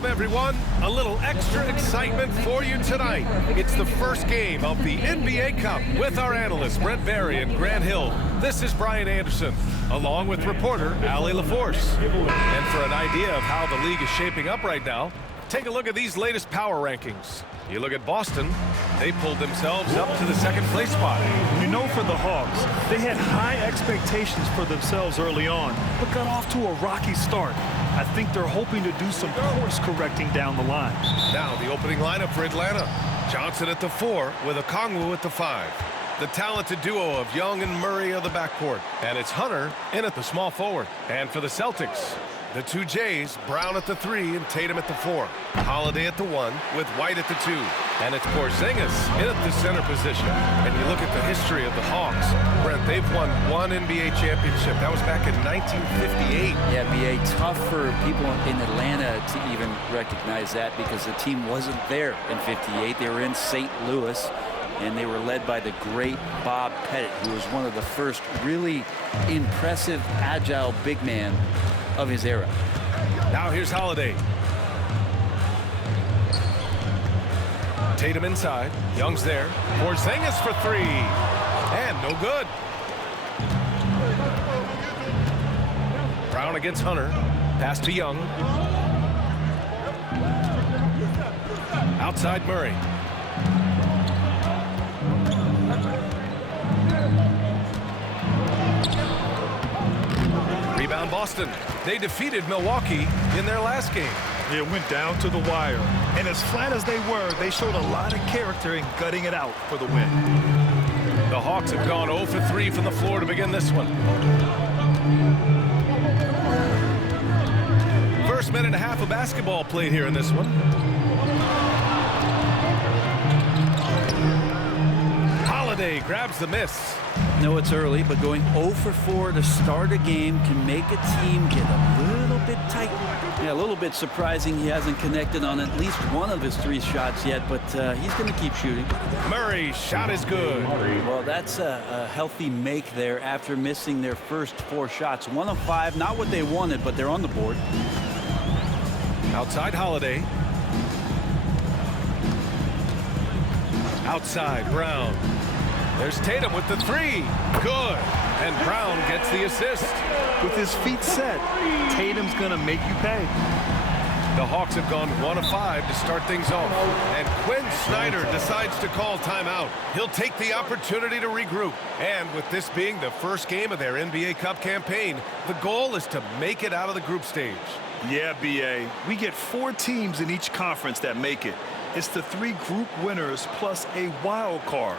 Welcome, everyone. A little extra excitement for you tonight. It's the first game of the NBA Cup with our analysts, Brent Barry and Grant Hill. This is Brian Anderson, along with reporter Allie LaForce. And for an idea of how the league is shaping up right now, take a look at these latest power rankings. You look at Boston, they pulled themselves up to the second place spot. You know, for the Hawks, they had high expectations for themselves early on, but got off to a rocky start. I think they're hoping to do some course correcting down the line. Now the opening lineup for Atlanta. Johnson at the 4 with Okongwu at the 5. The talented duo of Young and Murray of the backcourt. And it's Hunter in at the small forward. And for the Celtics, the two Jays, Brown at the 3 and Tatum at the 4. Holiday at the 1 with White at the 2. And it's Porzingis in at the center position. And you look at the history of the Hawks. Brent, they've won one NBA championship. That was back in 1958. Yeah, B.A., tough for people in Atlanta to even recognize that because the team wasn't there in 58. They were in St. Louis, and they were led by the great Bob Pettit, who was one of the first really impressive, agile big man of his era. Now here's Holiday. Tatum inside. Young's there. Porzingis for 3. And no good. Brown against Hunter. Pass to Young. Outside Murray. Rebound Boston. They defeated Milwaukee in their last game. It went down to the wire. And as flat as they were, they showed a lot of character in gutting it out for the win. The Hawks have gone 0 for 3 from the floor to begin this one. First minute and a half of basketball played here in this one. Holiday grabs the miss. No, it's early, but going 0 for 4 to start a game can make a team get a little bit tight. Yeah, a little bit surprising he hasn't connected on at least one of his 3 shots yet, but he's going to keep shooting. Murray's shot is good. Well, that's a healthy make there after missing their first 4 shots. 1 of 5, not what they wanted, but they're on the board. Outside Holiday. Outside Brown. There's Tatum with the 3. Good. And Brown gets the assist. With his feet set, Tatum's going to make you pay. The Hawks have gone 1 of 5 to start things off. And Quinn Snyder decides to call timeout. He'll take the opportunity to regroup. And with this being the first game of their NBA Cup campaign, the goal is to make it out of the group stage. Yeah, B.A., we get 4 teams in each conference that make it. It's the 3 group winners plus a wild card.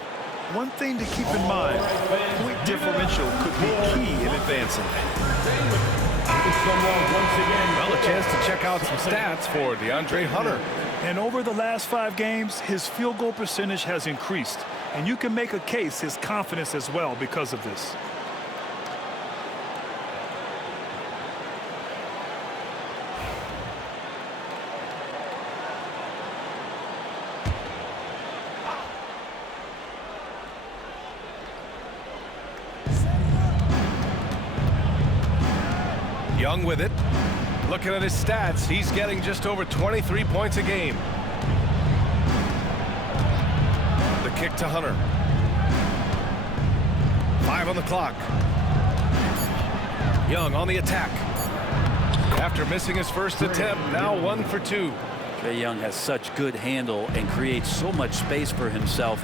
One thing to keep in mind, point differential could be key in advancing. Well, a chance to check out some stats for DeAndre Hunter. And over the last 5 games, his field goal percentage has increased. And you can make a case his confidence as well because of this. Young with it. Looking at his stats, he's getting just over 23 points a game. The kick to Hunter. 5 on the clock. Young on the attack. After missing his first attempt, now 1 for 2. Trae Young has such good handle and creates so much space for himself,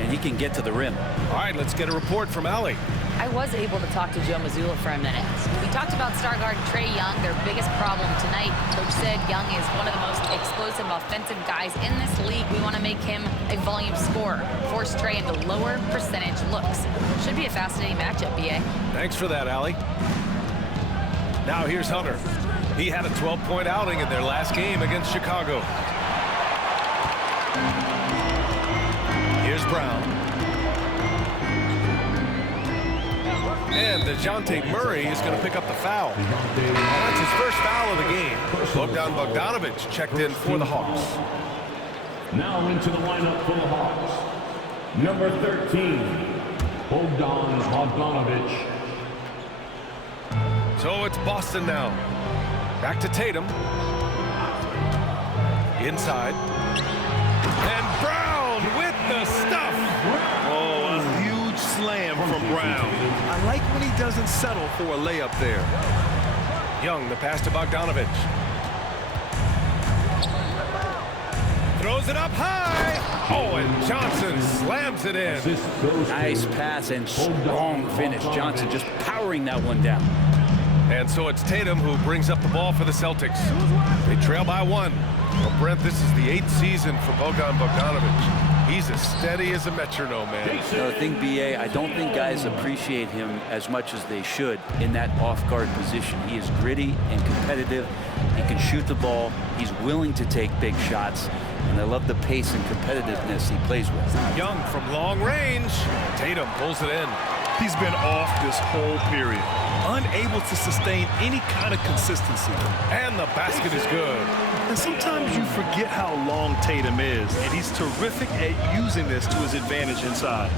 and he can get to the rim. All right, let's get a report from Allie. I was able to talk to Joe Mazzulla for a minute. We talked about star guard Trae Young, their biggest problem tonight. Coach said Young is one of the most explosive offensive guys in this league. We want to make him a volume scorer, force Trae into lower percentage looks. Should be a fascinating matchup, B.A. Thanks for that, Allie. Now here's Hunter. He had a 12-point outing in their last game against Chicago. Here's Brown. And DeJounte Murray is going to pick up the foul. That's his first foul of the game. Bogdan Bogdanović checked in for the Hawks. Now into the lineup for the Hawks. Number 13, Bogdan Bogdanović. So it's Boston now. Back to Tatum. Inside. And Brown with the stuff. Oh, a huge slam from Brown. I like when he doesn't settle for a layup there. Young, the pass to Bogdanovic. Throws it up high. Oh, and Johnson slams it in. Nice pass and strong finish. Johnson just powering that one down. And so it's Tatum who brings up the ball for the Celtics. They trail by 1. Well, Brent, this is the 8th season for Bogdan Bogdanovic. He's as steady as a metronome, man. The thing, B.A., I don't think guys appreciate him as much as they should in that off-guard position. He is gritty and competitive. He can shoot the ball. He's willing to take big shots. And I love the pace and competitiveness he plays with. Young from long range. Tatum pulls it in. He's been off this whole period, unable to sustain any kind of consistency. And the basket is good. And sometimes you forget how long Tatum is, and he's terrific at using this to his advantage inside.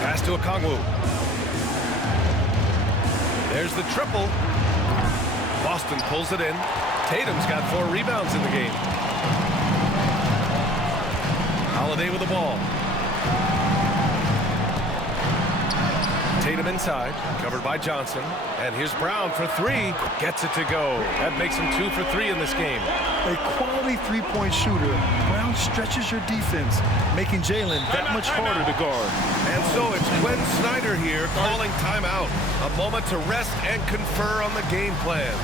Pass to Okongwu. There's the triple. Boston pulls it in. Tatum's got 4 rebounds in the game. Holiday with the ball. Tatum inside, covered by Johnson. And here's Brown for 3. Gets it to go. That makes him 2 for 3 in this game. A quality three-point shooter. Brown stretches your defense, making Jalen that much harder to guard. And so it's Quinn Snyder here calling timeout. A moment to rest and confer on the game plan.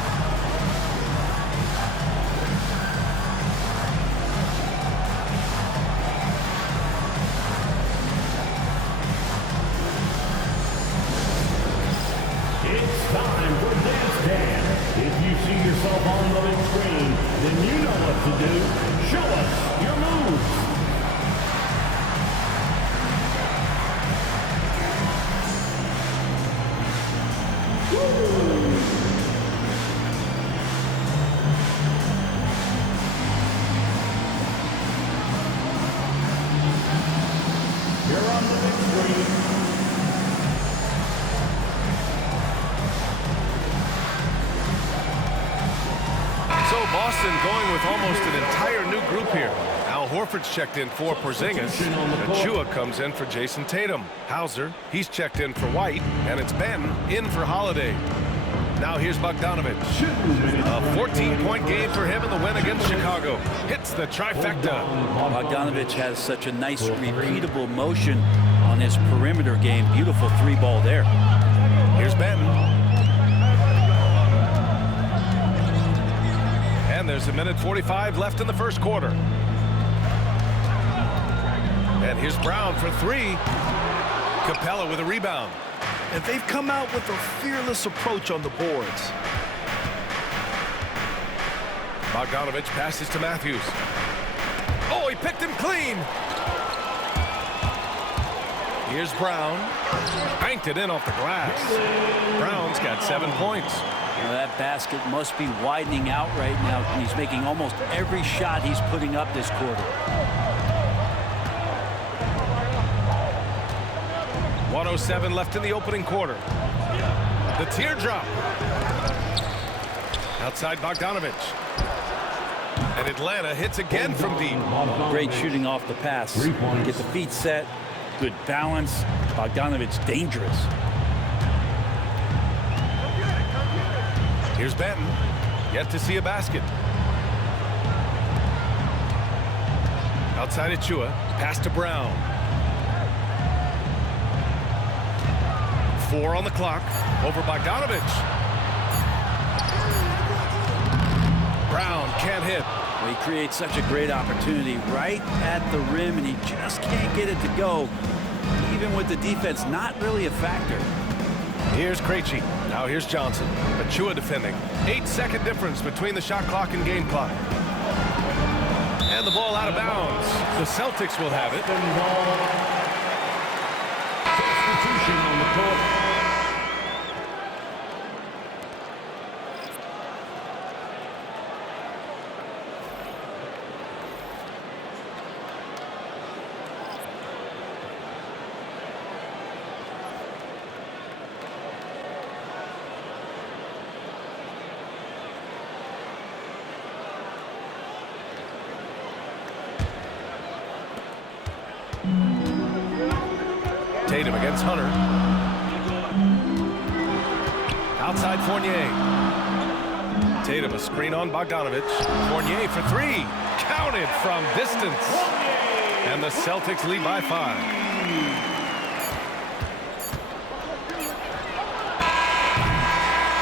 It's time for Dance Dance. If you see yourself on the big screen, then you know what to do. Show us your moves. You're on the big screen. So Boston going with almost an entire new group here. Al Horford's checked in for Porzingis. Achua comes in for Jason Tatum. Hauser, he's checked in for White. And it's Benton in for Holiday. Now here's Bogdanovic. A 14-point game for him in the win against Chicago. Hits the trifecta. Bogdanovic has such a nice repeatable motion on his perimeter game. Beautiful 3-ball there. Here's Benton. And there's 1:45 left in the first quarter. And here's Brown for 3. Capella with a rebound. And they've come out with a fearless approach on the boards. Bogdanovic passes to Matthews. Oh, he picked him clean. Here's Brown. Banked it in off the glass. Brown's got 7 points. You know, that basket must be widening out right now. And he's making almost every shot he's putting up this quarter. 1:07 left in the opening quarter. The teardrop. Outside Bogdanovic. And Atlanta hits again from deep. Great shooting off the pass. Get the feet set. Good balance. Bogdanovic dangerous. Here's Benton. Yet to see a basket. Outside Achua. Pass to Brown. 4 on the clock. Over Bogdanovic. Brown can't hit. Well, he creates such a great opportunity right at the rim, and he just can't get it to go. Even with the defense not really a factor. Here's Krejci. Now here's Johnson. Achua defending. 8-second difference between the shot clock and game clock. And the ball out of bounds. The Celtics will have it. Substitution on the court. against Hunter. Outside Fournier. Tatum a screen on Bogdanovic. Fournier for three. Counted from distance. And the Celtics lead by 5.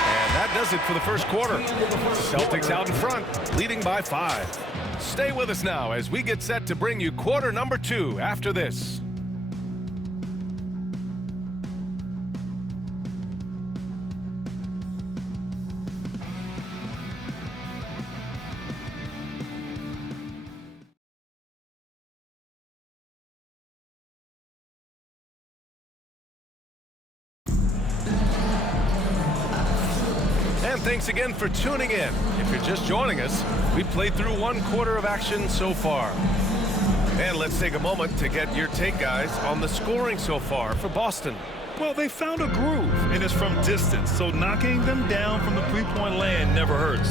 And that does it for the first quarter. Celtics out in front, leading by 5. Stay with us now as we get set to bring you quarter number 2 after this. And thanks again for tuning in. If you're just joining us, we played through 1 quarter of action so far. And let's take a moment to get your take, guys, on the scoring so far for Boston. Well, they found a groove, and it's from distance, so knocking them down from the three-point land never hurts.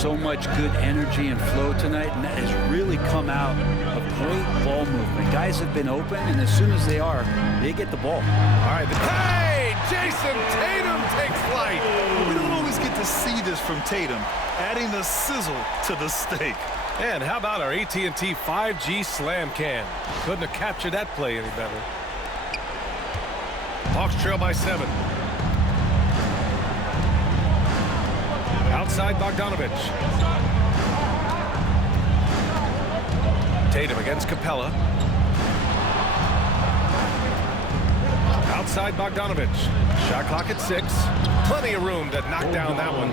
So much good energy and flow tonight, and that has really come out of great ball movement. Guys have been open, and as soon as they are, they get the ball. All right. Hey, Jason Tatum takes flight. We don't always get to see this from Tatum, adding the sizzle to the steak. And how about our AT&T 5G slam cam? Couldn't have captured that play any better. Hawks trail by 7. Outside Bogdanovic. Tatum against Capella. Outside Bogdanovic. Shot clock at 6. Plenty of room to knock down that one.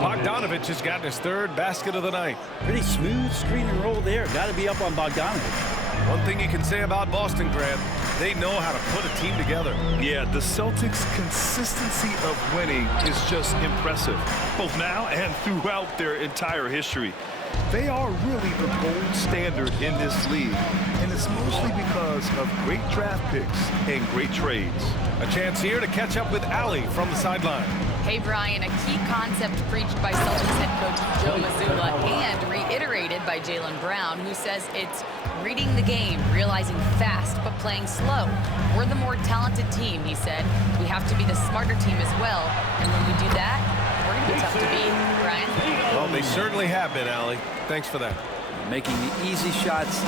Bogdanovic has gotten his 3rd basket of the night. Pretty smooth screen and roll there. Got to be up on Bogdanovic. One thing you can say about Boston, Grant, they know how to put a team together. Yeah, the Celtics' consistency of winning is just impressive, both now and throughout their entire history. They are really the gold standard in this league, and it's mostly because of great draft picks and great trades. A chance here to catch up with Allie from the sideline. Hey, Brian, a key concept preached by Celtics head coach Joe Mazzulla and reiterated by Jaylen Brown, who says it's reading the game, realizing fast, but playing slow. We're the more talented team, he said. We have to be the smarter team as well, and when we do that, we're going to be tough to beat. Brian? Well, they certainly have been, Allie. Thanks for that. Making the easy shots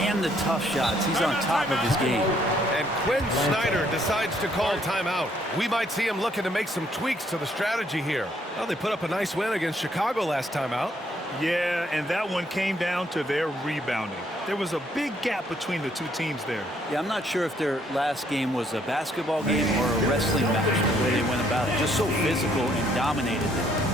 and the tough shots. He's on top of his game. And Quinn Snyder decides to call timeout. We might see him looking to make some tweaks to the strategy here. Well, they put up a nice win against Chicago last time out. Yeah, and that one came down to their rebounding. There was a big gap between the 2 teams there. Yeah, I'm not sure if their last game was a basketball game or a wrestling match, the way they went about it. Just so physical and dominated them.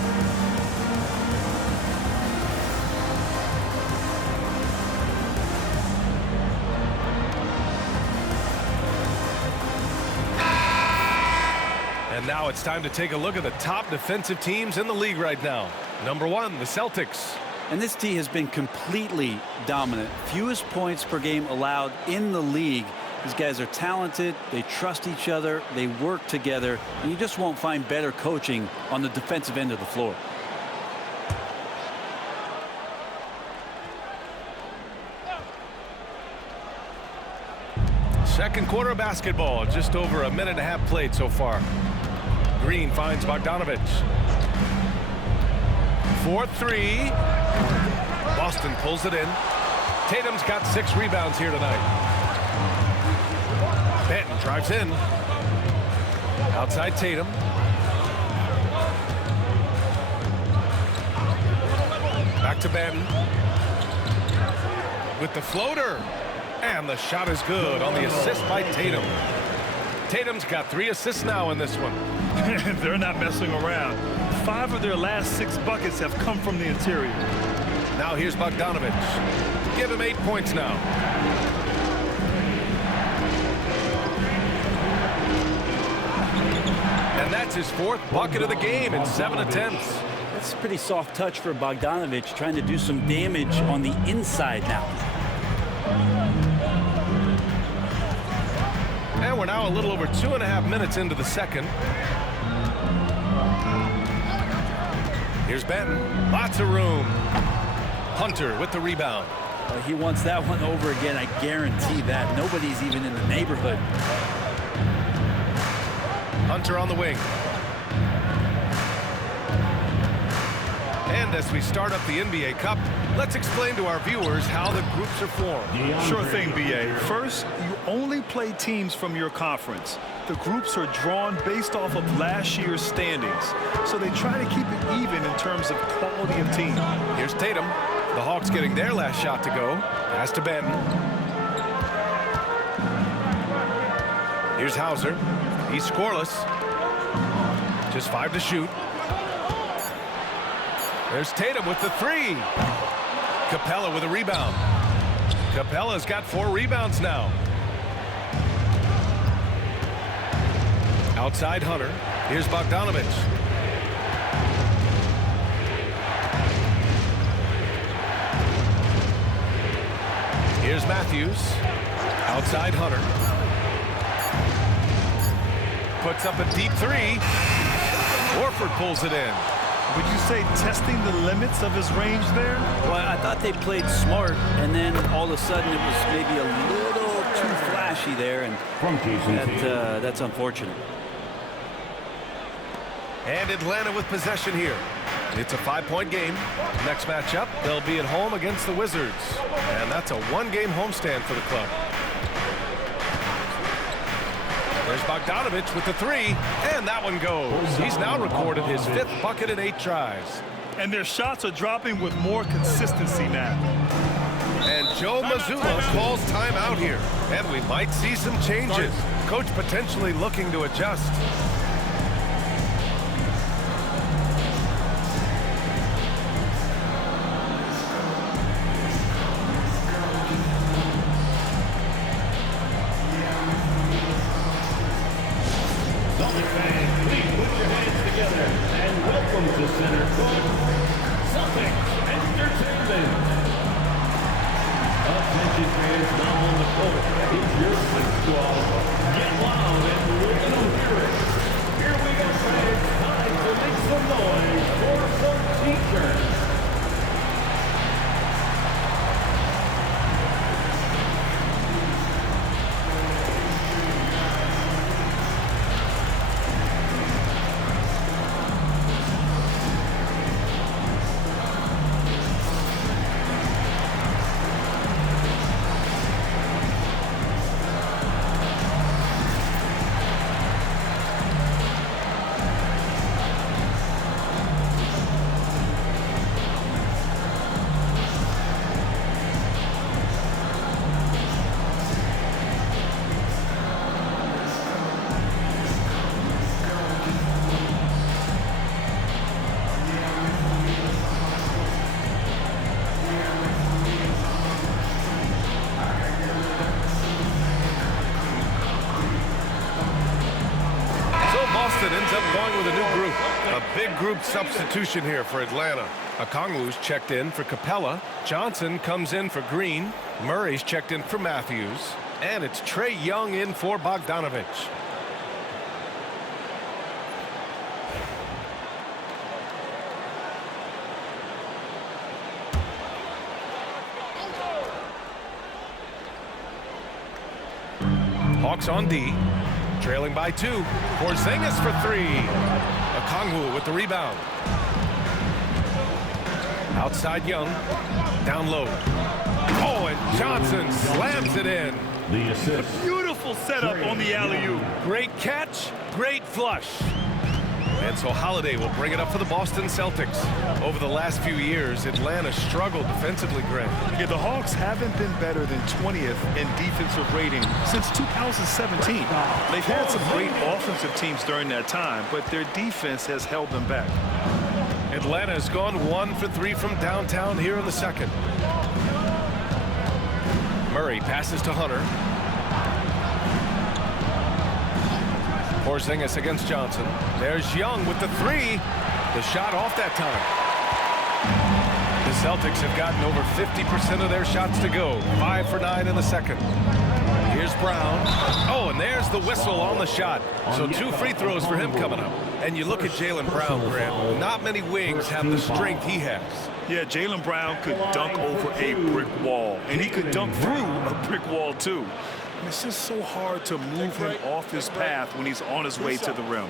And now it's time to take a look at the top defensive teams in the league right now. Number 1, the Celtics. And this team has been completely dominant. Fewest points per game allowed in the league. These guys are talented. They trust each other. They work together. And you just won't find better coaching on the defensive end of the floor. Second quarter of basketball. Just over a minute and a half played so far. Green finds Bogdanovic. 4-3. Boston pulls it in. Tatum's got 6 rebounds here tonight. Benton drives in. Outside Tatum. Back to Benton. With the floater. And the shot is good on the assist by Tatum. Tatum's got 3 assists now in this one. They're not messing around. 5 of their last 6 buckets have come from the interior. Now here's Bogdanovic. Give him 8 points now. And that's his 4th bucket of the game in 7 attempts. That's a pretty soft touch for Bogdanovic, trying to do some damage on the inside now. And we're now a little over 2.5 minutes into the second. Here's Benton. Lots of room. Hunter with the rebound. He wants that one over again. I guarantee that. Nobody's even in the neighborhood. Hunter on the wing. And as we start up the NBA Cup, let's explain to our viewers how the groups are formed. Sure thing, B.A. First, you only play teams from your conference. The groups are drawn based off of last year's standings, so they try to keep it even in terms of quality of team. Here's Tatum. The Hawks getting their last shot to go. Pass to Benton. Here's Hauser. He's scoreless. Just 5 to shoot. There's Tatum with the 3. Capella with a rebound. Capella's got 4 rebounds now. Outside Hunter. Here's Bogdanovic. Here's Matthews. Outside Hunter. Puts up a deep 3. Horford pulls it in. Would you say testing the limits of his range there? Well, I thought they played smart, and then all of a sudden it was maybe a little too flashy there, and From Jason that's unfortunate. And Atlanta with possession here. It's a 5-point game. Next matchup, they'll be at home against the Wizards. And that's a 1-game homestand for the club. There's Bogdanovic with the 3, and that one goes. He's now recorded his 5th bucket in 8 tries. And their shots are dropping with more consistency now. And Joe Mazzulla calls timeout here. And we might see some changes. Coach potentially looking to adjust. Celtic fans, please put your hands together and welcome to center court, Celtics Entertainment. Attention fans, now on the court is your Quick 12. Get loud and we're going to hear it. Here we go, fans. Time to make some noise for some teachers. Ends up going with a new group. A big group substitution here for Atlanta. Okongwu's checked in for Capella. Johnson comes in for Green. Murray's checked in for Matthews. And it's Trae Young in for Bogdanovic. Hawks on D. Trailing by 2. Porzingis for 3. Okongwu with the rebound. Outside Young. Down low. Oh, and Johnson slams it in. The assist. Beautiful setup on the alley-oop. Great catch, great flush. And so Holiday will bring it up for the Boston Celtics. Over the last few years, Atlanta struggled defensively, Greg. Yeah, the Hawks haven't been better than 20th in defensive rating since 2017. They've had some great offensive teams during that time, but their defense has held them back. Atlanta has gone 1 for 3 from downtown here in the second. Murray passes to Hunter. Porzingis against Johnson. There's Young with the 3. The shot off that time. The Celtics have gotten over 50% of their shots to go. 5 for 9 in the second. Here's Brown. Oh, and there's the whistle on the shot. So 2 free throws for him coming up. And you look at Jaylen Brown, Grant. Not many wings have the strength he has. Yeah, Jaylen Brown could dunk over a brick wall, and he could dunk through a brick wall, too. And it's just so hard to move him off his path when he's on his way to the rim.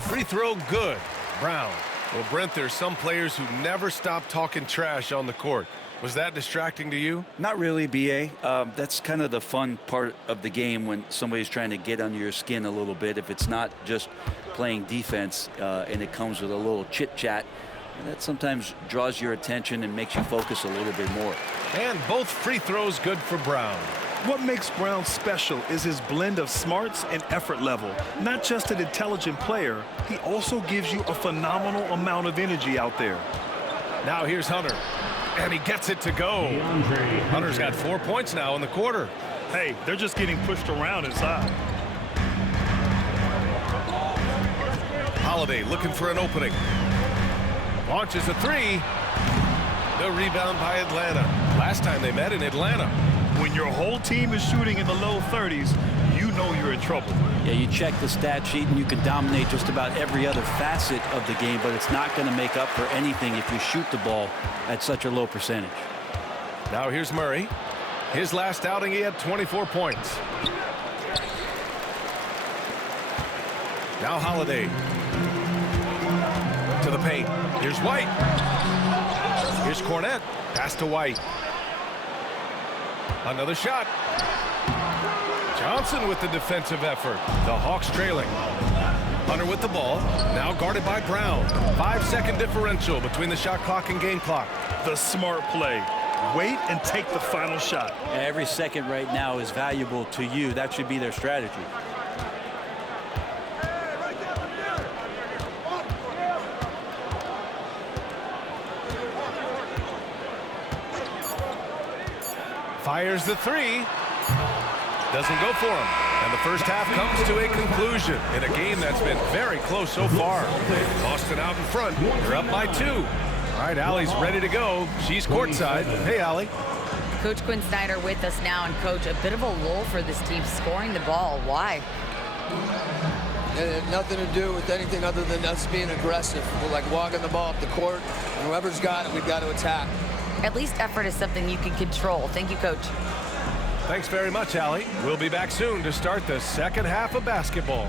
Free throw good. Brown. Well, Brent, there's some players who never stop talking trash on the court. Was that distracting to you? Not really, B.A. That's kind of the fun part of the game when somebody's trying to get under your skin a little bit. If it's not just playing defense and it comes with a little chit-chat, that sometimes draws your attention and makes you focus a little bit more. And both free throws good for Brown. What makes Brown special is his blend of smarts and effort level. Not just an intelligent player, he also gives you a phenomenal amount of energy out there. Now here's Hunter. And he gets it to go. Hunter's got 4 points now in the quarter. Hey, they're just getting pushed around inside. Holiday looking for an opening. Launches a three. The rebound by Atlanta. Last time they met in Atlanta. When your whole team is shooting in the low 30s, you know you're in trouble. Yeah, you check the stat sheet and you can dominate just about every other facet of the game, but it's not going to make up for anything if you shoot the ball at such a low percentage. Now here's Murray. His last outing, he had 24 points. Now Holiday. To the paint. Here's White. Here's Cornette. Pass to White. Another shot. Johnson with the defensive effort. The Hawks trailing. Hunter with the ball. Now guarded by Brown. 5-second differential between the shot clock and game clock. The smart play. Wait and take the final shot. Every second right now is valuable to you. That should be their strategy. Fires the three. Doesn't go for him. And the first half comes to a conclusion in a game that's been very close so far. Boston out in front. They're up by 2. All right, Allie's ready to go. She's courtside. Hey, Allie. Coach Quinn Snyder with us now. And, Coach, a bit of a lull for this team scoring the ball. Why? It had nothing to do with anything other than us being aggressive. We're like walking the ball up the court. And whoever's got it, we've got to attack. At least effort is something you can control. Thank you, Coach. Thanks very much, Allie. We'll be back soon to start the second half of basketball.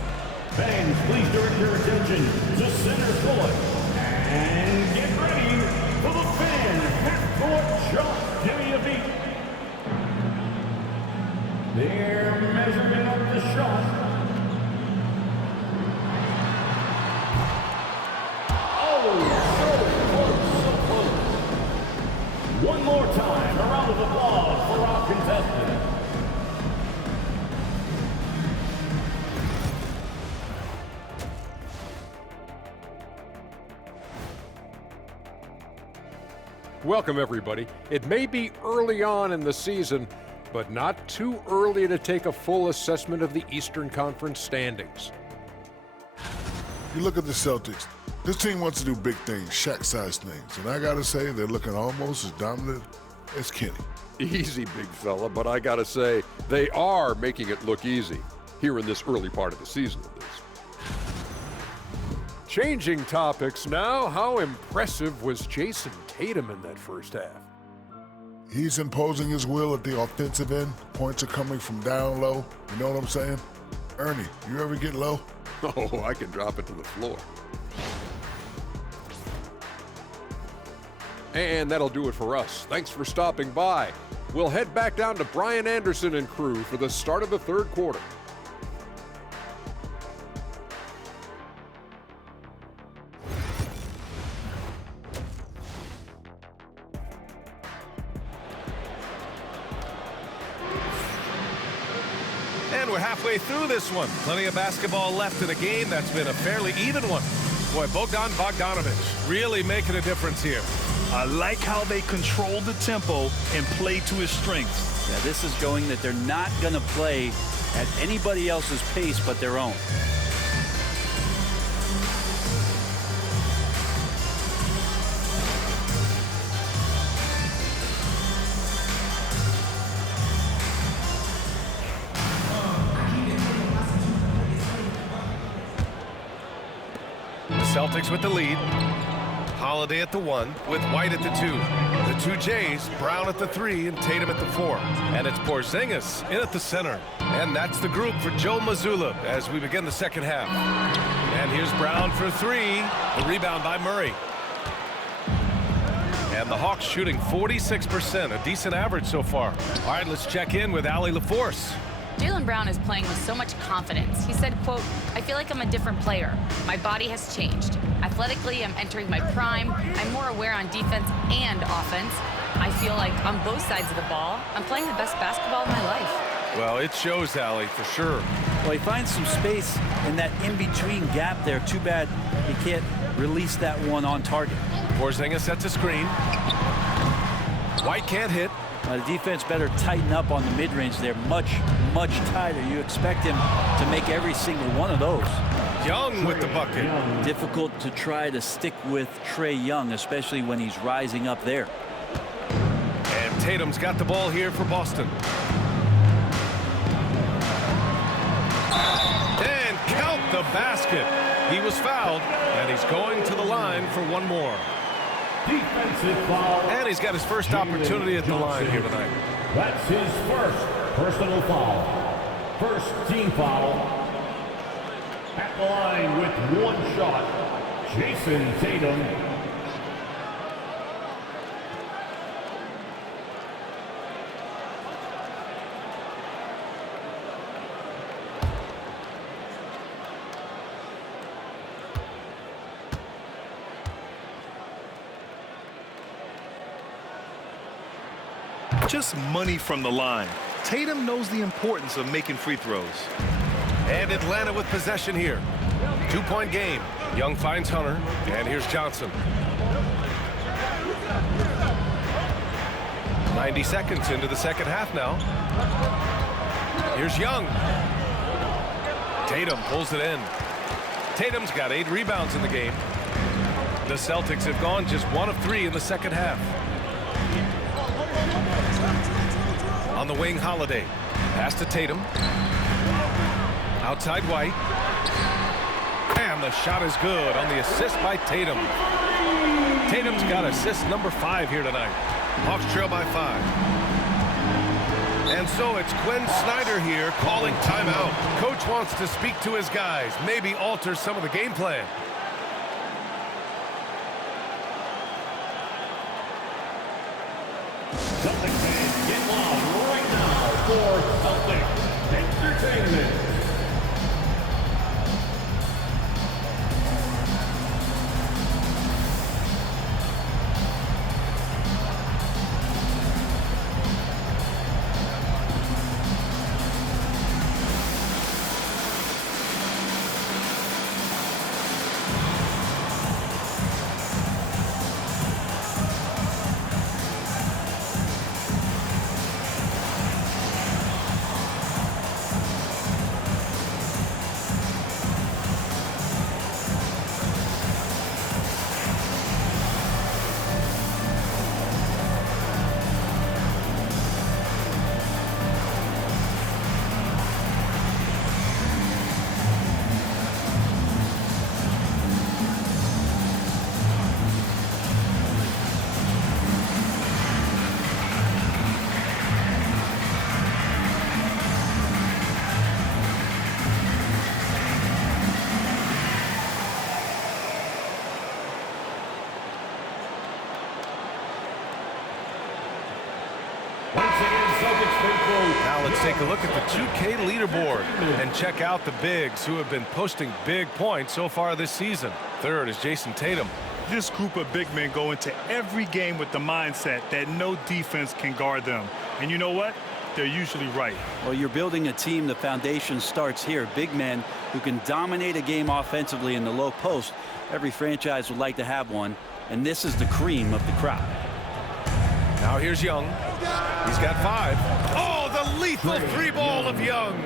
Fans, please direct your attention to center court and get ready for the fan half-court shot. Give me a beat. They're measuring up the shot. One more time, a round of applause for our contestant. Welcome, everybody. It may be early on in the season, but not too early to take a full assessment of the Eastern Conference standings. You look at the Celtics. This team wants to do big things, Shaq-sized things. And I got to say, they're looking almost as dominant as Kenny. Easy, big fella, but I gotta say, they are making it look easy here in this early part of the season at least. Changing topics now, how impressive was Jason Tatum in that first half? He's imposing his will at the offensive end. Points are coming from down low. You know what I'm saying? Ernie, you ever get low? Oh, I can drop it to the floor. And that'll do it for us. Thanks for stopping by. We'll head back down to Brian Anderson and crew for the start of the third quarter. And we're halfway through this one. Plenty of basketball left in a game that's been a fairly even one. Boy, Bogdan Bogdanović really making a difference here. I like how they control the tempo and play to his strengths. Yeah, this is showing that they're not going to play at anybody else's pace but their own. Celtics with the lead. Holiday at the 1 with White at the 2. The 2 Jays, Brown at the 3 and Tatum at the 4. And it's Porzingis in at the center. And that's the group for Joe Mazzulla as we begin the second half. And here's Brown for 3. The rebound by Murray. And the Hawks shooting 46%, a decent average so far. All right, let's check in with Allie LaForce. Jaylen Brown is playing with so much confidence. He said, quote, "I feel like I'm a different player. My body has changed. Athletically, I'm entering my prime. I'm more aware on defense and offense. I feel like on both sides of the ball, I'm playing the best basketball of my life." Well, it shows, Allie, for sure. Well, he finds some space in that in-between gap there. Too bad he can't release that one on target. Porzingis sets a screen. White can't hit. The defense better tighten up on the mid-range. They're much, much tighter. You expect him to make every single one of those. Young with the bucket. Difficult to try to stick with Trae Young, especially when he's rising up there. And Tatum's got the ball here for Boston. And count the basket. He was fouled, and he's going to the line for one more. Defensive foul. And he's got his first opportunity at the line here tonight. That's his first personal foul. First team foul. At the line with one shot, Jason Tatum. Just money from the line. Tatum knows the importance of making free throws. And Atlanta with possession here. 2-point game. Young finds Hunter, and here's Johnson. 90 seconds into the second half now. Here's Young. Tatum pulls it in. Tatum's got 8 rebounds in the game. The Celtics have gone just 1 of 3 in the second half. On the wing, Holiday. Pass to Tatum. Outside White. And the shot is good on the assist by Tatum. Tatum's got assist number 5 here tonight. Hawks trail by 5. And so it's Quinn Snyder here calling timeout. Coach wants to speak to his guys, maybe alter some of the game plan. Celtics fans, get loud right now for Celtics Entertainment. Now let's take a look at the 2K leaderboard and check out the bigs who have been posting big points so far this season. Third is Jason Tatum. This group of big men go into every game with the mindset that no defense can guard them. And you know what? They're usually right. Well, you're building a team. The foundation starts here. Big men who can dominate a game offensively in the low post. Every franchise would like to have one, and this is the cream of the crop. Now here's Young. He's got 5. Oh, the lethal 3 ball of Young.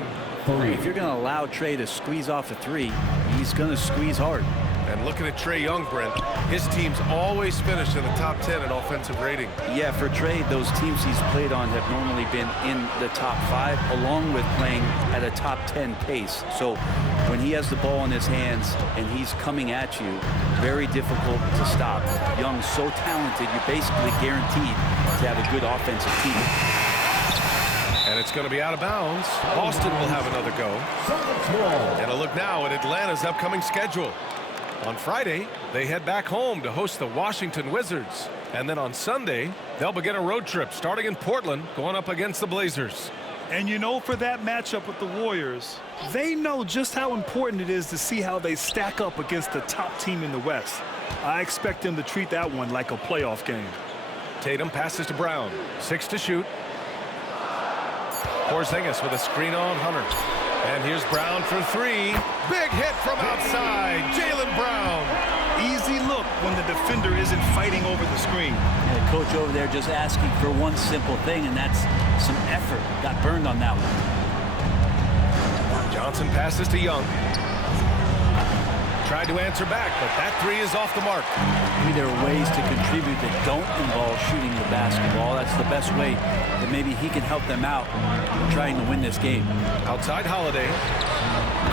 If you're going to allow Trae to squeeze off a 3, he's going to squeeze hard. And looking at Trae Young, Brent, his teams always finish in the top 10 in offensive rating. Yeah, for Trae, those teams he's played on have normally been in the top 5, along with playing at a top 10 pace. So when he has the ball in his hands and he's coming at you, very difficult to stop. Young's so talented, you're basically guaranteed to have a good offensive team. And it's going to be out of bounds. Boston will have another go. And a look now at Atlanta's upcoming schedule. On Friday, they head back home to host the Washington Wizards. And then on Sunday, they'll begin a road trip starting in Portland, going up against the Blazers. And you know, for that matchup with the Warriors, they know just how important it is to see how they stack up against the top team in the West. I expect them to treat that one like a playoff game. Tatum passes to Brown. 6 to shoot. Porzingis with a screen on Hunter. And here's Brown for 3. Big hit from outside. Jaylen Brown. Easy look when the defender isn't fighting over the screen. And the coach over there just asking for one simple thing, and that's some effort. Got burned on that one. Johnson passes to Young. Tried to answer back, but that 3 is off the mark. Maybe there are ways to contribute that don't involve shooting the basketball. That's the best way that maybe he can help them out trying to win this game. Outside Holiday.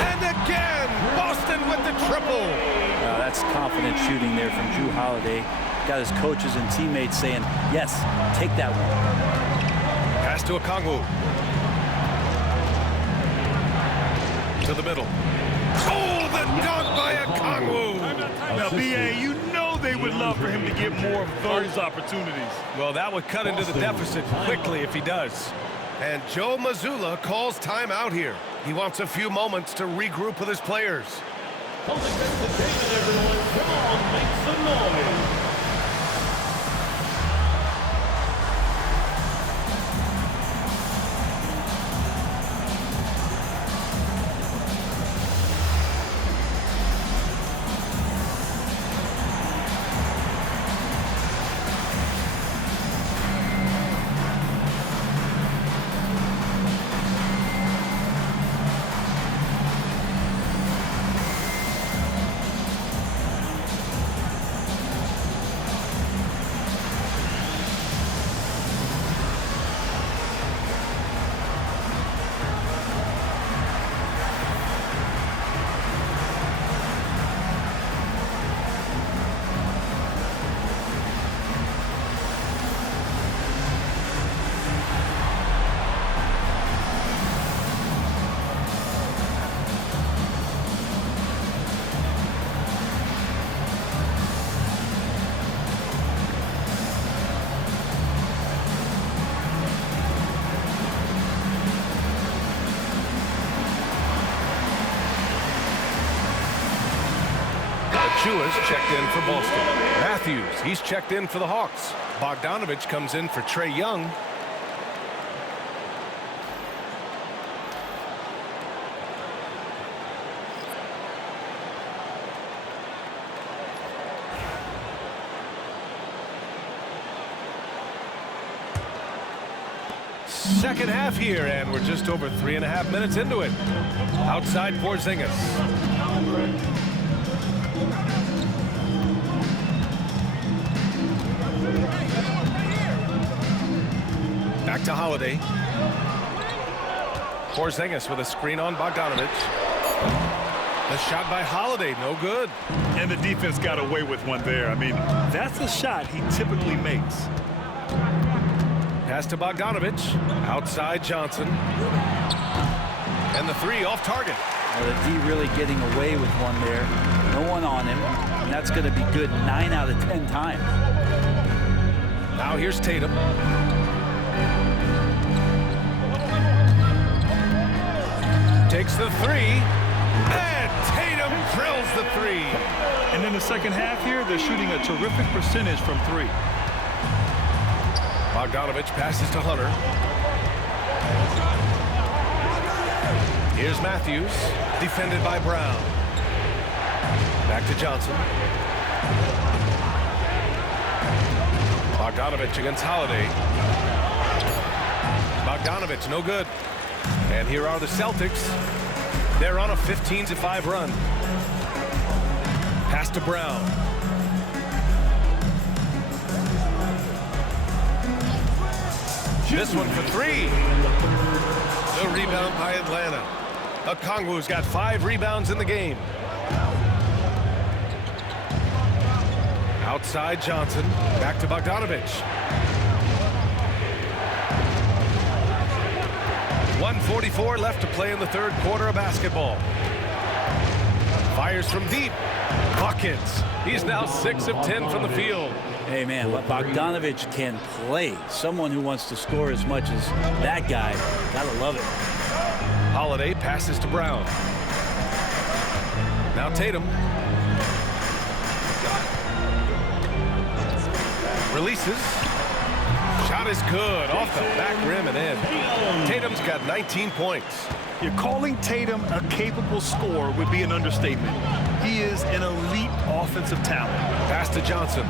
And again, Boston with the triple. That's confident shooting there from Jrue Holiday. Got his coaches and teammates saying, yes, take that one. Pass to Okongwu. To the middle. Oh, the dunk by Okongwu. Now, B.A., you know they would love for him to get more of those opportunities. Well, that would cut into the deficit quickly if he does. And Joe Mazzulla calls timeout here. He wants a few moments to regroup with his players. Holding this to David, everyone. Come on, make some noise. Achiuwa's checked in for Boston. Matthews, he's checked in for the Hawks. Bogdanovich comes in for Trae Young. Second half here, and we're just over 3.5 minutes into it. Outside Porzingis. Back to Holiday. Porzingis with a screen on Bogdanovich. The shot by Holiday, no good. And the defense got away with one there. I mean, that's a shot he typically makes. Pass to Bogdanovich. Outside Johnson. And the 3 off target. Well, the D really getting away with one there. No one on him. And that's going to be good 9 out of 10 times. Now here's Tatum. Takes the 3. And Tatum drills the 3. And in the second half here, they're shooting a terrific percentage from 3. Bogdanovich passes to Hunter. Here's Matthews, defended by Brown. Back to Johnson. Bogdanovich against Holiday. Bogdanovich, no good. And here are the Celtics. They're on a 15-5 run. Pass to Brown. This one for three. The rebound by Atlanta. Okongwu's got 5 rebounds in the game. Outside Johnson. Back to Bogdanovic. 1:44 left to play in the third quarter of basketball. Fires from deep. Buckets. He's now 6 of 10 from the field. Hey, man, what Bogdanovic can play. Someone who wants to score as much as that guy. Gotta love it. Holiday passes to Brown. Now Tatum. Releases. Shot is good. Off the back rim and in. Tatum's got 19 points. You're calling Tatum a capable scorer would be an understatement. He is an elite offensive talent. Pass to Johnson.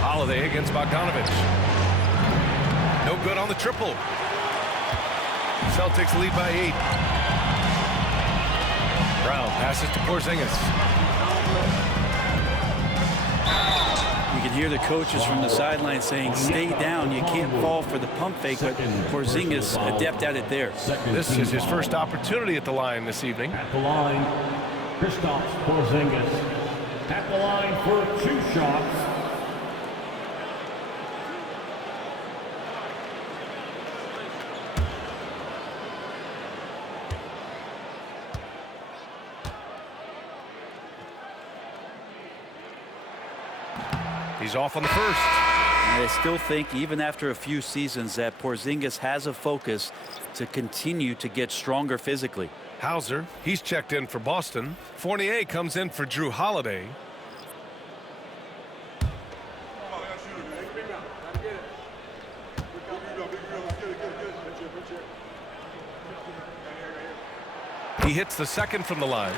Holiday against Bogdanovic. No good on the triple. Celtics lead by 8. Brown passes to Porzingis. You can hear the coaches from the sideline saying, stay down, you can't fall for the pump fake, but Porzingis adept at it there. This is his first opportunity at the line this evening. At the line, Kristaps Porzingis. At the line for 2 shots. He's off on the first. And I still think, even after a few seasons, that Porzingis has a focus to continue to get stronger physically. Hauser, he's checked in for Boston. Fournier comes in for Drew Holiday. He hits the second from the line.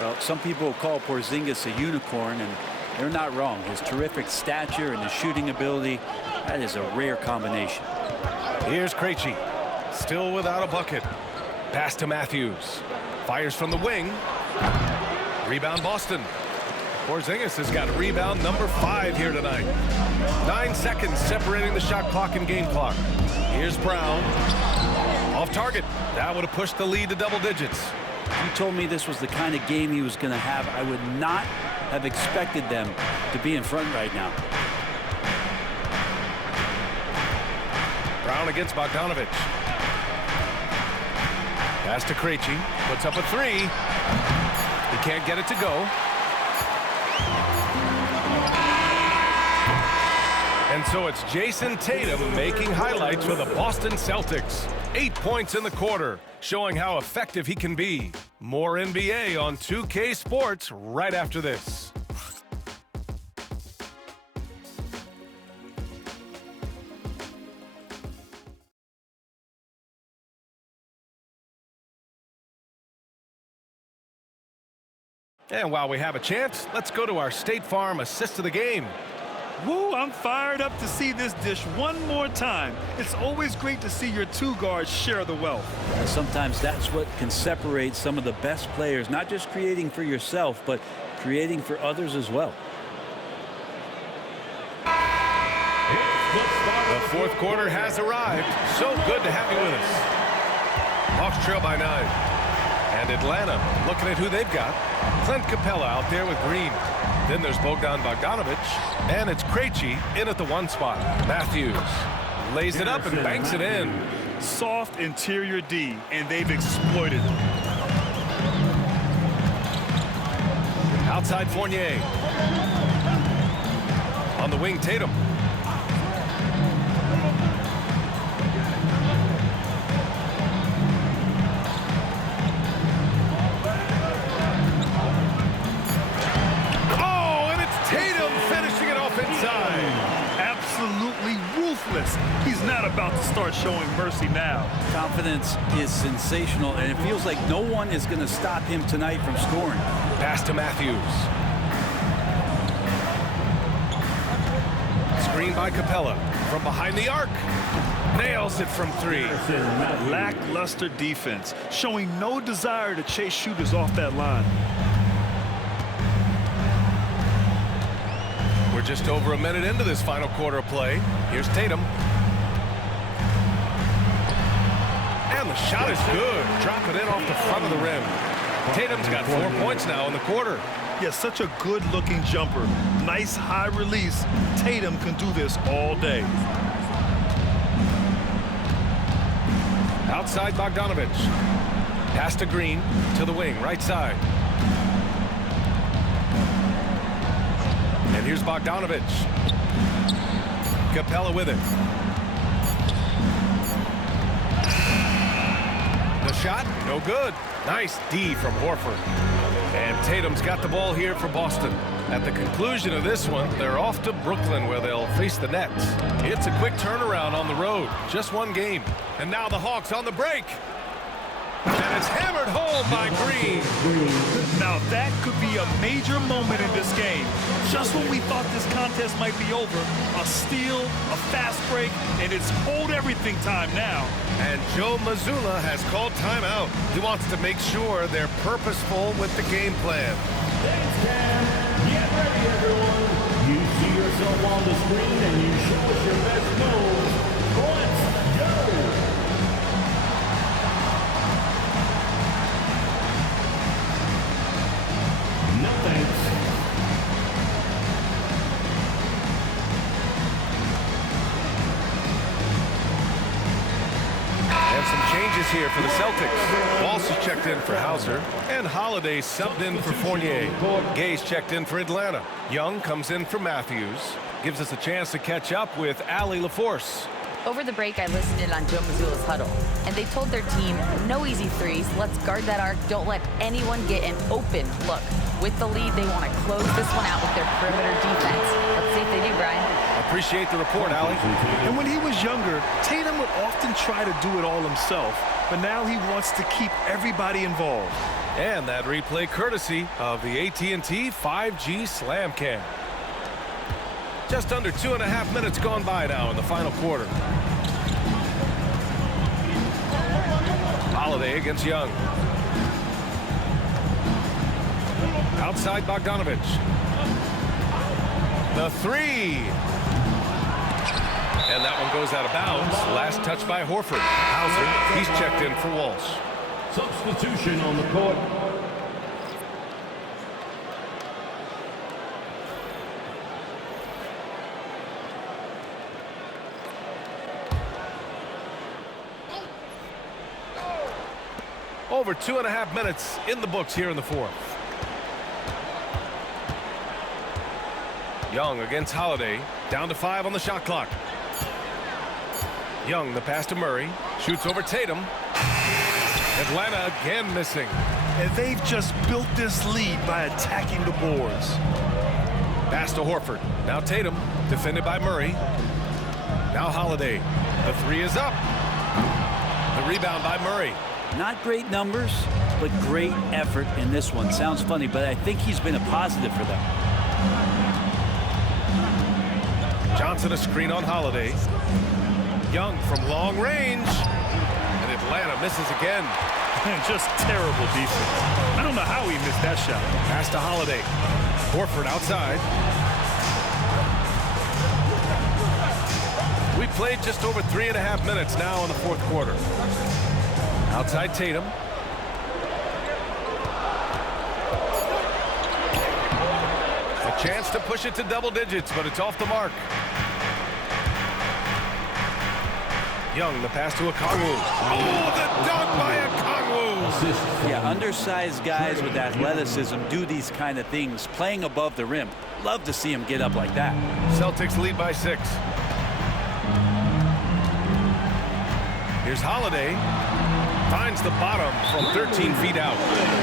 Well, some people call Porzingis a unicorn, and they're not wrong. His terrific stature and his shooting ability, that is a rare combination. Here's Krejci, still without a bucket. Pass to Matthews. Fires from the wing. Rebound Boston. Porzingis has got rebound number 5 here tonight. 9 seconds separating the shot clock and game clock. Here's Brown. Off target. That would have pushed the lead to double digits. If you told me this was the kind of game he was going to have, I would not have expected them to be in front right now. Brown against Bogdanovic. Pass to Krejci. Puts up a 3. He can't get it to go. And so it's Jason Tatum making highlights for the Boston Celtics. 8 points in the quarter, showing how effective he can be. More NBA on 2K Sports right after this. And while we have a chance, let's go to our State Farm assist of the game. Woo, I'm fired up to see this dish one more time. It's always great to see your 2 guards share the wealth. And sometimes that's what can separate some of the best players, not just creating for yourself, but creating for others as well. The fourth quarter has arrived. So good to have you with us. Hawks trail by 9. And Atlanta looking at who they've got. Clint Capella out there with Green. Then there's Bogdan Bogdanovic. And it's Krejci in at the 1 spot. Matthews lays it up and banks it in. Soft interior D, and they've exploited it. Outside Fournier. On the wing, Tatum. Absolutely ruthless. He's not about to start showing mercy now. Confidence is sensational, and it feels like no one is going to stop him tonight from scoring. Pass to Matthews. Screen Screen by Capella. From behind the arc. Nails it from 3. Lackluster defense, showing no desire to chase shooters off that line. We're just over a minute into this final quarter of play. Here's Tatum. And the shot is good. Drop it in off the front of the rim. Tatum's got 4 points now in the quarter. Yeah, such a good-looking jumper. Nice high release. Tatum can do this all day. Outside Bogdanovich. Pass to Green to the wing, right side. And here's Bogdanovich. Capella with it. The shot, no good. Nice D from Horford. And Tatum's got the ball here for Boston. At the conclusion of this one, they're off to Brooklyn where they'll face the Nets. It's a quick turnaround on the road. Just one game. And now the Hawks on the break. And it's hammered home by Green. Now that could be a major moment in this game. Just when we thought this contest might be over, a steal, a fast break, and it's hold everything time now. And Joe Mazzulla has called timeout. He wants to make sure they're purposeful with the game plan. Thanks, Cam. Get ready, everyone. You see yourself on the screen and you show us your best moves. Let's go. No thanks. And some changes here for the Celtics. Walsh is checked in for Hauser, and Holiday subbed in for Fournier. Gay's checked in for Atlanta. Young comes in for Matthews. Gives us a chance to catch up with Allie LaForce. Over the break, I listened in on Joe Mazzulla's huddle, and they told their team, no easy threes, let's guard that arc, don't let anyone get an open look. With the lead, they want to close this one out with their perimeter defense. Let's see if they do, Brian. Appreciate the report, Allie. And when he was younger, Tatum would often try to do it all himself, but now he wants to keep everybody involved. And that replay courtesy of the AT&T 5G Slam Cam. Just under 2.5 minutes gone by now in the final quarter. Holiday against Young. Outside Bogdanovich. The 3. And that one goes out of bounds. Last touch by Horford. Hauser, he's checked in for Walsh. Substitution on the court. Over 2.5 minutes in the books here in the fourth. Young against Holiday. Down to 5 on the shot clock. Young, the pass to Murray. Shoots over Tatum. Atlanta again missing. And they've just built this lead by attacking the boards. Pass to Horford. Now Tatum, defended by Murray. Now Holiday. The 3 is up. The rebound by Murray. Not great numbers, but great effort in this one. Sounds funny, but I think he's been a positive for them. Johnson a screen on Holiday. Young from long range. And Atlanta misses again. Just terrible defense. I don't know how he missed that shot. Pass to Holiday. Horford outside. We played just over 3.5 minutes now in the fourth quarter. Outside Tatum. A chance to push it to double digits, but it's off the mark. Young, the pass to Okongwu. Oh, the dunk by Okongwu! Yeah, undersized guys with athleticism do these kind of things, playing above the rim. Love to see him get up like that. Celtics lead by 6. Here's Holiday. Finds the bottom from 13 feet out.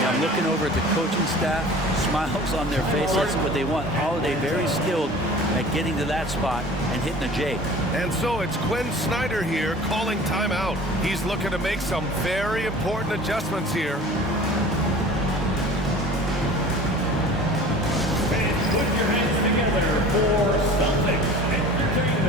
I'm looking over at the coaching staff. Smiles on their face. That's what they want. Holiday very skilled at getting to that spot and hitting a J. And so it's Quinn Snyder here calling timeout. He's looking to make some very important adjustments here. And put your hands together for Celtics Entertainment.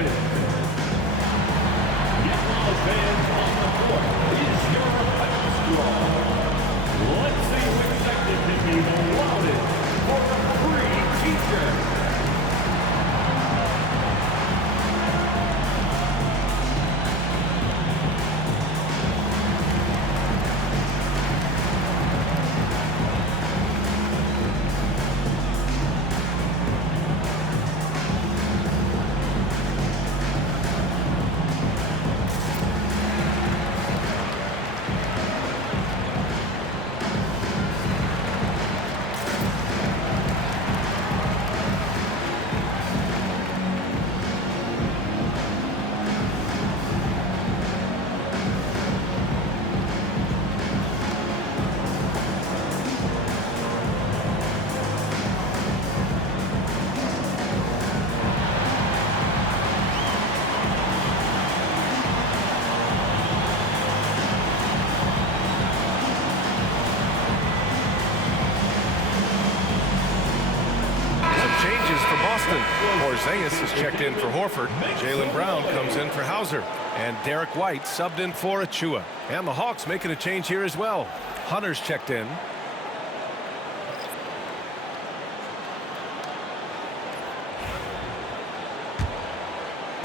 Boston. Porzingis is checked in for Horford. Jaylen Brown comes in for Hauser. And Derek White subbed in for Achua. And the Hawks making a change here as well. Hunter's checked in.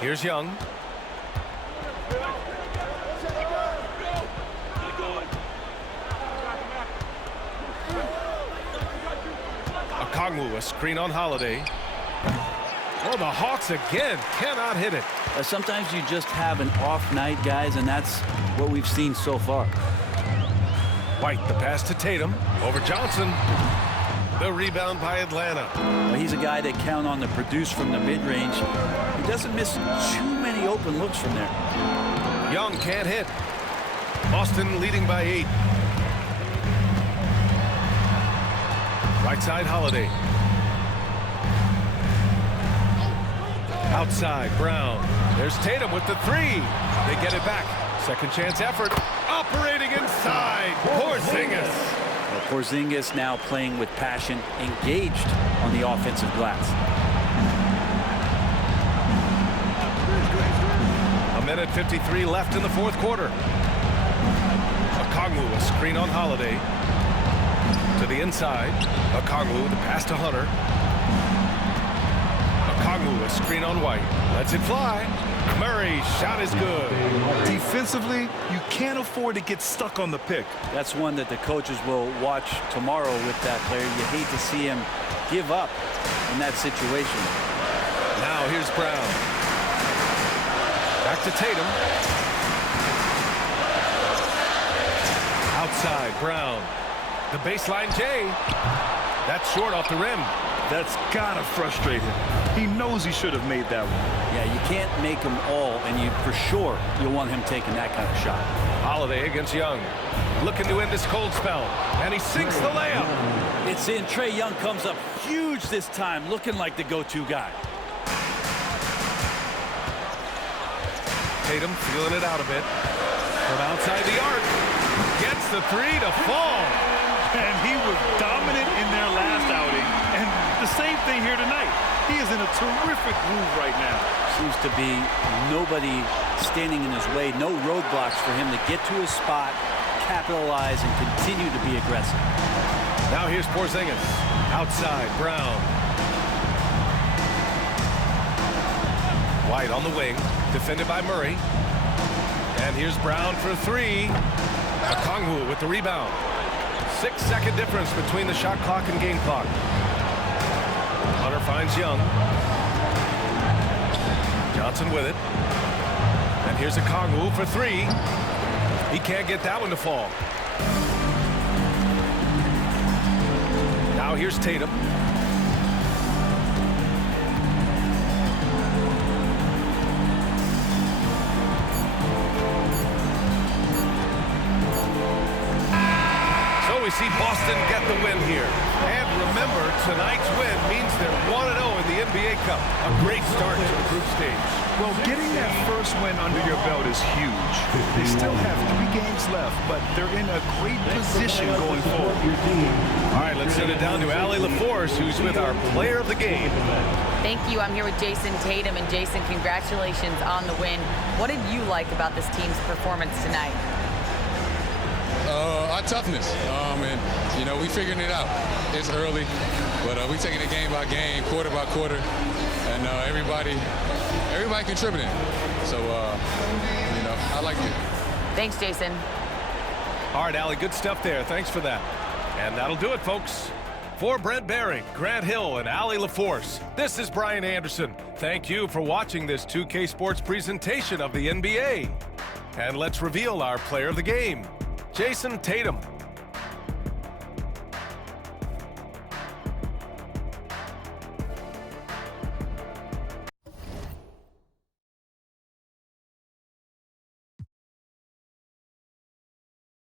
Here's Young. Okongwu, a screen on Holiday. Oh, the Hawks again cannot hit it. Sometimes you just have an off night, guys, and that's what we've seen so far. White, the pass to Tatum. Over Johnson. The rebound by Atlanta. Well, he's a guy that count on to produce from the mid-range. He doesn't miss too many open looks from there. Young can't hit. Boston leading by 8. Right side, Holiday. Outside, Brown. There's Tatum with the 3. They get it back. Second chance effort. Operating inside. Porzingis. Well, Porzingis now playing with passion, engaged on the offensive glass. A minute 53 left in the fourth quarter. Okongwu, a screen on Holiday. To the inside. Okongwu, the pass to Hunter. Okongwu, a screen on White. Lets it fly. Murray, shot is good. Defensively, you can't afford to get stuck on the pick. That's one that the coaches will watch tomorrow with that player. You hate to see him give up in that situation. Now here's Brown. Back to Tatum. Outside, Brown. The baseline, Jay. That's short off the rim. That's gotta frustrate him. He knows he should have made that one. Yeah, you can't make them all, and you for sure you'll want him taking that kind of shot. Holiday against Young. Looking to end this cold spell. And he sinks the layup. It's in. Trae Young comes up huge this time, looking like the go-to guy. Tatum feeling it out a bit. From outside the arc. Gets the 3 to fall. And he was dominant in their last outing. And the same thing here tonight. He is in a terrific groove right now. Seems to be nobody standing in his way. No roadblocks for him to get to his spot, capitalize, and continue to be aggressive. Now here's Porzingis. Outside, Brown. White on the wing. Defended by Murray. And here's Brown for 3. Okongwu with the rebound. 6-second difference between the shot clock and game clock. Hunter finds Young. Johnson with it. And here's Okongwu for 3. He can't get that one to fall. Now here's Tatum. We see Boston get the win here. And remember, tonight's win means they're 1-0 in the NBA Cup. A great start to the group stage. Well, getting that first win under your belt is huge. They still have 3 games left, but they're in a great position going forward. All right, let's send it down to Allie LaForce, who's with our player of the game. Thank you. I'm here with Jason Tatum. And Jason, congratulations on the win. What did you like about this team's performance tonight? Our toughness, and you know, we figuring it out. It's early, but we taking it game by game, quarter by quarter, and everybody contributing. So, you know, I like it. Thanks, Jason. All right, Allie, good stuff there. Thanks for that. And that'll do it, folks. For Brent Barry, Grant Hill, and Allie LaForce, this is Brian Anderson. Thank you for watching this 2K Sports presentation of the NBA. And let's reveal our player of the game. Jason Tatum.